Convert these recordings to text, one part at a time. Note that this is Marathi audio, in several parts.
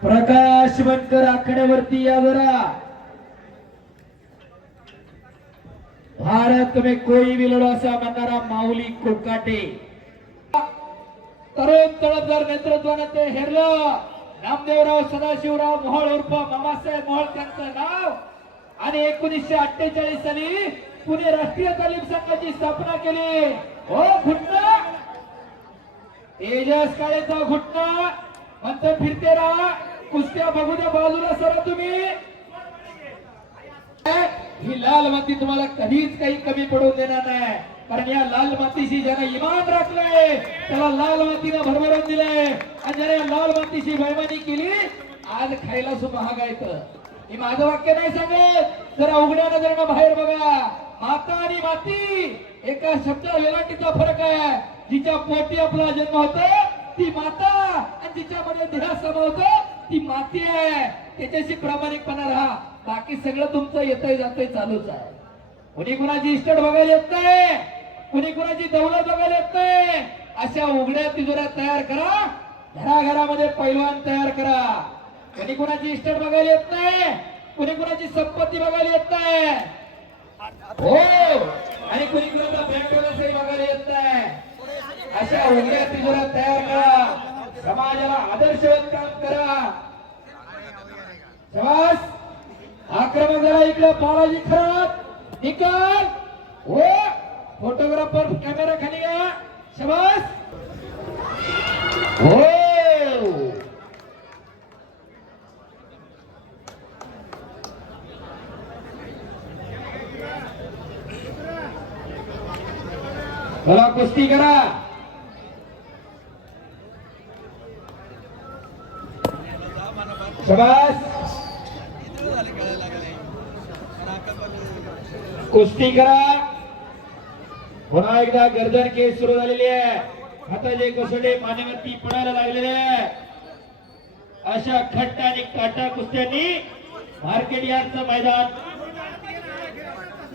प्रकाश बनकर आखड्यावरती या जरा. भारत में कोई भी लढो असा म्हणणारा माऊली कोकाटे. तरुण तळपदार नेतृत्वाने ते हेरलं. नामदेवराव सदाशिवराव मोहळ उर्फ मामासाहेब मोहळ त्यांचं नाव. आणि एकोणीसशे अठ्ठेचाळीस साली पुणे राष्ट्रीय तालीम संघाची स्थापना केली. हो घुटना. तेजस काळेचा घुटना. म्हणतो फिरते राहा कुस्त्या बघू द्या बाजूला सरा तुम्ही. ही लाल माती तुम्हाला कधीच काही कमी पडून देणार नाही. कारण या लाल मातीशी ज्याने इमान राखलंय त्याला लाल मातीनं भरभरून दिलंय. आणि ज्याने या लाल मातीशी बैमानी केली आज खायला सुद्धा महागायचं हे माझं वाक्य नाही सांगत. जरा उघड्या नजरेनं बाहेर बघा. माता आणि माती एका शब्द वेलांटीचा फरक आहे. जिच्या पोटी आपला जन्म होतो ती माता. आणि जिच्यामध्ये देह समावतो ती माती आहे. त्याच्याशी प्रामाणिकपणा राहा. बाकी सगळं तुमचं येतंय जातंय चालूच आहे. कुणी कुणाची इस्टेट बघायला येत नाही? कुणी कुणाची दौलत बघायला येत नाही? अशा उघड्या तिजोऱ्या तयार करा. घराघरामध्ये पैलवान तयार करा. कुणी कुणाची इस्टेट बघायला येत नाही? कुणी कुणाची संपत्ती बघायला येत नाही? हो. आणि कुणी कुणाचा बँक बॅलन्सही बघायला येत नाही? अशा उघड्या तिजोऱ्या तयार करा. समाजाला आदर्शवत काम करा. शवास आक्रमण झाला इकडे बालाजी खराब निकाल. हो फोटोग्राफर कॅमेरा खाली या शबास हो. चला कुस्ती करा. कुस्ती करा. पुन्हा एकदा गर्दन केस सुरू झालेली आहे. आता जे कसोटे मानेवरती पडायला लागलेले आहे. अशा खट्ट आणि काटा कुस्त्यांनी मार्केट यार्डचं मैदान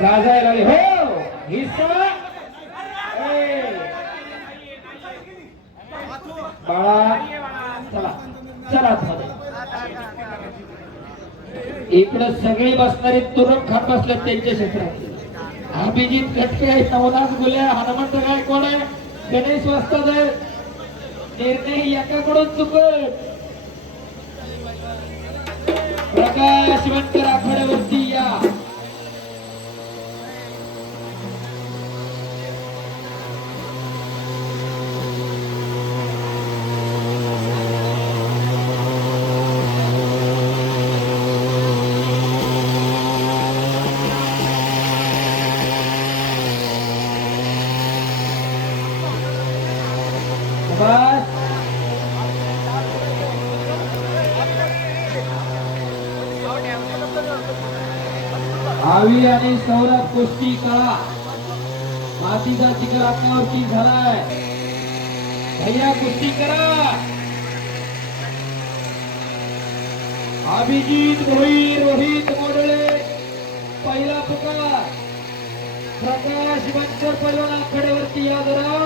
गाजायला हो हिस्सा इकडं सगळी बसणारी तुरप खात बसल्यात त्यांच्या क्षेत्रात अभिजित कटके आहे नवनाथ गुल्या हनुमंत गायकवाड आहे गणेश वस्ताद आहे. निर्णय एकाकडून चुकत प्रकाश बनकर आखाड्यावरती या बस आवी आणि सौरभ कुस्ती कळा मातीचा चिखल आपल्यावरती झालाय. भैया कुस्ती करा. अभिजित भोई रोहित मोडळे पहिला पुकार. प्रकाश बनकर पहिला आखाड्यावरती या जरा